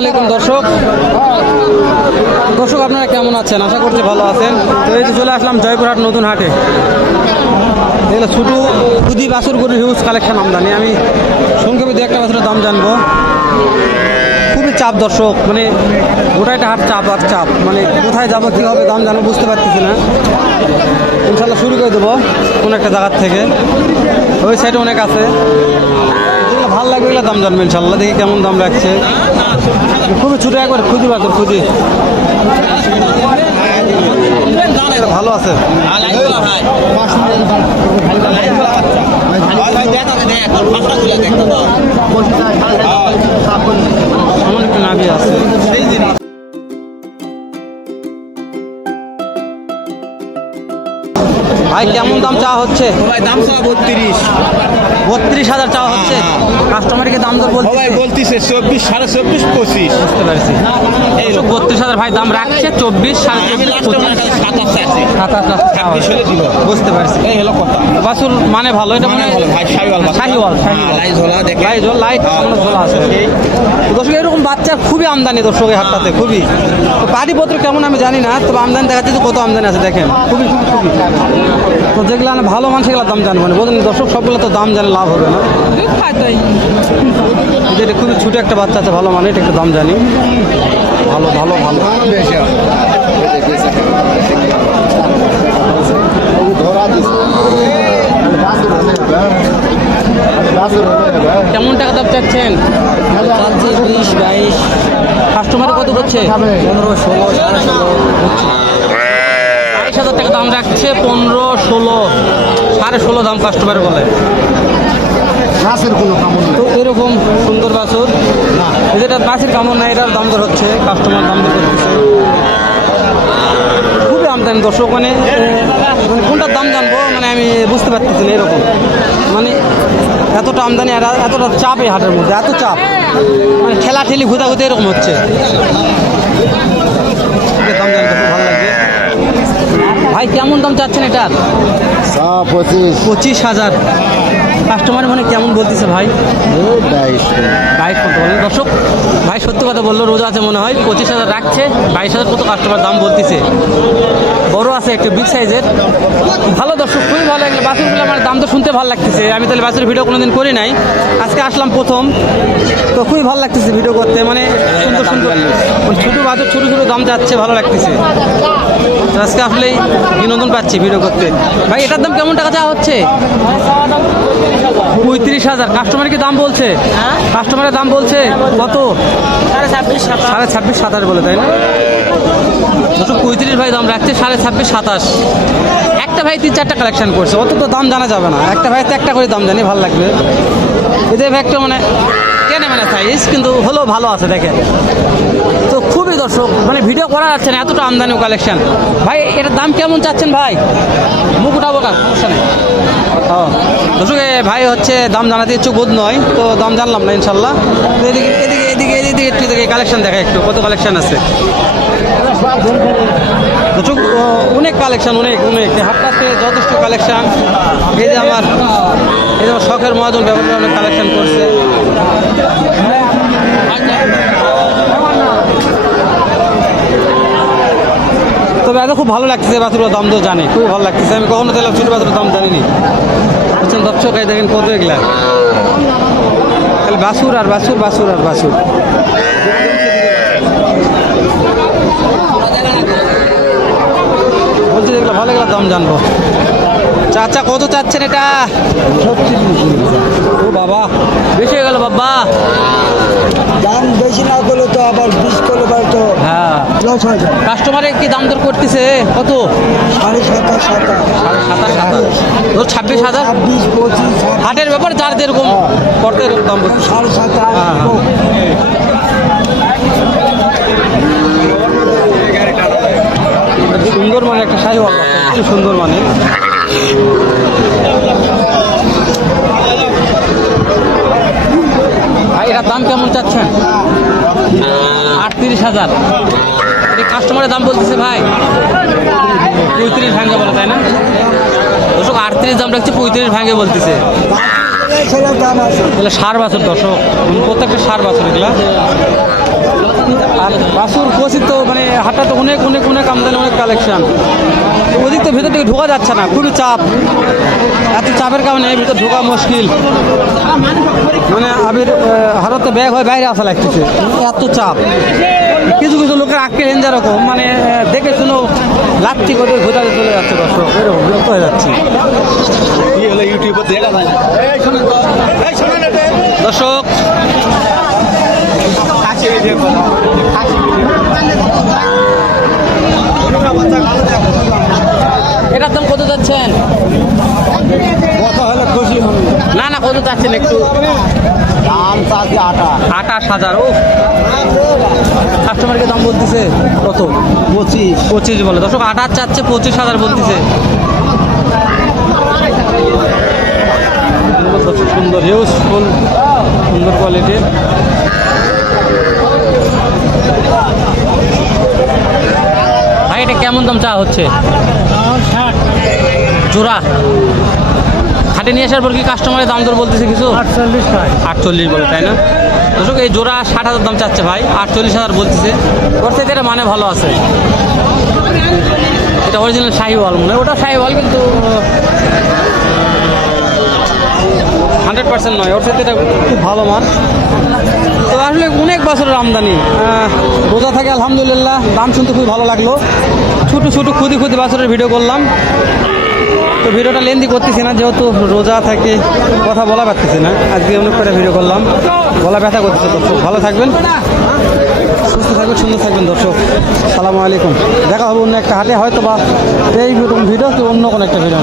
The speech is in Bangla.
আলাইকুম দর্শক। দর্শক, আপনারা কেমন আছেন? আশা করছি ভালো আছেন। তো এই তো চলে আসলাম জয়পুরহাট নতুন হাটে। এগুলো ছোটো দুদি বাছুর গরুর হিউজ কালেকশন আমদানি। আমি সংক্ষেপে দু একটা বাছুরের দাম জানব। খুবই চাপ দর্শক মানে গোটাইটা হাট চাপ আর চাপ। মানে কোথায় যাব, কী হবে, দাম জানব, বুঝতে পারতেছি না। ইনশাল্লাহ শুরু করে দেবো কোনো একটা জায়গার থেকে। ওই সাইডে অনেক আছে। ভালো লাগবে এগুলো দাম জানবে ইনশাল্লাহ। দেখি কেমন দাম রাখছে। খুবই ছোট একবার খুঁজি বাজার খুঁজি। ভালো আছে। ভাই কেমন দাম চাওয়া হচ্ছে? ভাই দাম সব বত্রিশ। বত্রিশ হাজার চাওয়া হচ্ছে? কাস্টমারকে দাম দর বলতে ভাই বলতিছে চব্বিশ সাড়ে চব্বিশ পঁচিশ। বুঝতে পারছি। এই বত্রিশ হাজার ভাই দাম রাখছে চব্বিশ সাড়ে চব্বিশ সাতাশ চাওয়া। বুঝতে পারছি। এই হলো কথা। বাসুর মানে ভালো এটা মানে মানে ভাই, শাহিওয়াল। লাইট হ্যাঁ। ঝোলা আছে। দর্শক এরকম বাচ্চা খুবই আমদানি দর্শক এই হাটটাতে খুবই। তো পাটিপত্র কেমন আমি জানি না তবে আমদানি দেখাচ্ছে কত আমদানি আছে দেখেন। খুবই খুবই খুবই। তো যেগুলো মানে ভালো মানুষ সেগুলো দাম জানব না। বলুন দর্শক সবগুলো তো দাম জানে লাভ হবে না। এটা খুবই ছোটো একটা বাচ্চা আছে ভালো মানে এটা একটু দাম জানি। ভালো ভালো ভালো। কেমন টাকা দাম চাচ্ছেন? বিশ বাইশ। কাস্টমার কত করছে পনেরো ষোলো সাড়ে ষোলো। হাজার টাকা দাম রাখছে পনেরো ষোলো সাড়ে ষোলো দাম কাস্টমার বলে। কোনো তো এরকম সুন্দর বাছুর। যেটা গাছের কামড় নাই এটার দাম দর হচ্ছে কাস্টমার দাম দর করতেছে খুবই আমদানি। দর্শক মানে মানে কোনটার দাম জানব? মানে আমি বুঝতে পারতেছি না এরকম। মানে এতটা আমদানি আর এতটা চাপ এই হাটের মধ্যে এত চাপ। মানে ঠেলা ঠেলি ঘুতা ঘুতে এরকম হচ্ছে। দাম জানতে ভাই কেমন দাম চাচ্ছেন এটার চা পঁচিশ। পঁচিশ হাজার। কাস্টমার মানে কেমন বলতেছে ভাই? বাইশ। বাইশ কত বলেন দর্শক ভাই সত্যি কথা বলল রোজা আছে মনে হয়। পঁচিশ হাজার রাখছে বাইশ হাজার কত কাস্টমার দাম বলতেছে। বড় আছে একটু বিগ সাইজের ভালো দর্শক খুবই ভালো লাগল বাছুরগুলো আমার দাম তো শুনতে ভালো লাগতেছে। আমি তাহলে বাছুর ভিডিও কোনোদিন করি নাই। আজকে আসলাম প্রথম। তো খুবই ভালো লাগতেছে ভিডিও করতে। মানে সুন্দর সুন্দর। ছোটো বাজার ছোটো ছোটো দাম যাচ্ছে ভালো লাগতেছে। আজকে আসলেই বিনোদন পাচ্ছি ভিডিও করতে। ভাই এটার দাম কেমন টাকা চাওয়া হচ্ছে? পঁয়ত্রিশ হাজার। কাস্টমার কি দাম বলছে? কাস্টমারের দাম বলছে কত? সাড়ে ছাব্বিশ সাতাশ। বলে তাই না? দুশো পঁয়ত্রিশ ভাই দাম রাখছে সাড়ে ছাব্বিশ সাতাশ। একটা ভাই তিন চারটা কালেকশন করছে। অত তো দাম জানা যাবে না। একটা ভাই তো একটা করে দাম জানি ভালো লাগবে। এদের ভাই একটা মানে মানে সাইজ কিন্তু হলেও ভালো আছে, দেখেন। তো খুবই দর্শক মানে ভিডিও করা যাচ্ছে না, এতটা আমদানি কালেকশন ভাই, এটার দাম কেমন চাচ্ছেন ভাই? মুখ উঠাবো দর্শক ভাই হচ্ছে দাম জানাতে ইচ্ছুক বোধ নয়, তো দাম জানলাম না ইনশাল্লাহ। এদিকে এদিকে এদিকে এদিকে একটু, এদিকে কালেকশন দেখা একটু, কত কালেকশন আছে? দর্শক অনেক কালেকশন অনেক অনেক। হাটটাতে যথেষ্ট কালেকশন এই যে আমার, এই যে আমার শখের মহাজন ব্যবহার অনেক কালেকশন করছে। তবে এত খুব ভালো লাগতেছে বাছুরের দাম তো জানি খুব ভালো লাগতেছে। আমি কখনো তাহলে ছোটো বাছুরের দাম জানিনি। বুঝছেন দর্শক এই দেখেন কত এগুলা। খালি বাসুর আর বাসুর বাসুর আর বাসুর বলছি এগুলো ভালো এগুলো দাম জানব। চাচা কত চাচ্ছেন এটা? ও বাবা বেশি হয়ে গেল বাবা। দাম বেশি না করলে তো আবার বিষ করলে পরে তো হ্যাঁ। লস হয়ে যায়। কাস্টমারে কি দাম দর করতেছে? কত? সাড়ে সাতাশ সাতাশ সাতাশ হাজার। ধর ছাব্বিশ হাজার। ছাব্বিশ পঁচিশ হাটের ব্যাপার যার যেরকম করতে এরকম দাম সাড়ে সাতাশ হ্যাঁ। সুন্দর মানে একটা শাহি খুব সুন্দর মানে এটার দাম কেমন চাচ্ছেন? আটত্রিশ হাজার। কাস্টমারের দাম বলতেছে ভাই, পঁয়ত্রিশ ভাঙে বলে, তাই না? দর্শক, আটত্রিশ দাম রাখছে, পঁয়ত্রিশ ভাঙে বলতেছে। সার বাছর দর্শক, প্রত্যেকটা সার বাছর এগুলা। আর বাসুর কোচি তো মানে হাটটা তো অনেক অনেক অনেক আমদানি অনেক কালেকশন ওদিক তো ভেতর থেকে ঢোকা যাচ্ছে না খুবই চাপ। এত চাপের কারণে ভিতর ঢোকা মুশকিল। মানে আবির তো ব্যাগ হয়ে বাইরে আসা লাগতেছে। এত চাপ। কিছু কিছু লোকের আটকে হেন যেরকম মানে দেখে শুনো লাচ্ছি করে ঘোরাতে চলে যাচ্ছে দর্শক এরকম বিরক্ত হয়ে যাচ্ছে। কি হলো ইউটিউবে দেখা যায় না। দর্শক এটার দাম কত যাচ্ছেন? কথা হলে খুশি না না কত যাচ্ছেন একটু? আঠাশ। হাজার ও কাস্টমারকে দাম বলতেছে কত? পঁচিশ। পঁচিশ বলে। দর্শক আঠাশ চাচ্ছে পঁচিশ হাজার বলতেছে। সুন্দর ইউজফুল সুন্দর কোয়ালিটির এটা কেমন দাম চা হচ্ছে? জোড়া। হাটে নিয়ে আসার পর কি কাস্টমারের দাম দর বলতেছে কিছু? আটচল্লিশ আটচল্লিশ বলে তাই না? দর্শক এই জোড়া ষাট হাজার দাম চাচ্ছে ভাই আটচল্লিশ হাজার বলতেছে। ওর থেকে এটা মানে ভালো আছে। এটা অরিজিনাল শাহিওয়াল মনে হয়। ওটা শাহিওয়াল কিন্তু হান্ড্রেড পার্সেন্ট নয়, ওর সাথে এটা খুব ভালো মান। তো আসলে অনেক বছরের আমদানি। রোজা থাকে, আলহামদুলিল্লাহ, দাম শুনতে খুব ভালো লাগল। ছোটো ছোটো খুদি খুদি বছরের ভিডিও করলাম। তো ভিডিওটা লেন্দি করতেছি না, যেহেতু রোজা থাকে, কথা বলা পারতেছি না। আজকে অনেক করে ভিডিও করলাম। গলা ব্যথা করতেছে দর্শক, ভালো থাকবেন। সুস্থ থাকবেন, সুন্দর থাকবেন দর্শক। সালামু আলাইকুম। দেখা হবে অন্য একটা হাটে, হয়তো বা এই ভিডিও তো অন্য কোনো একটা ভিডিও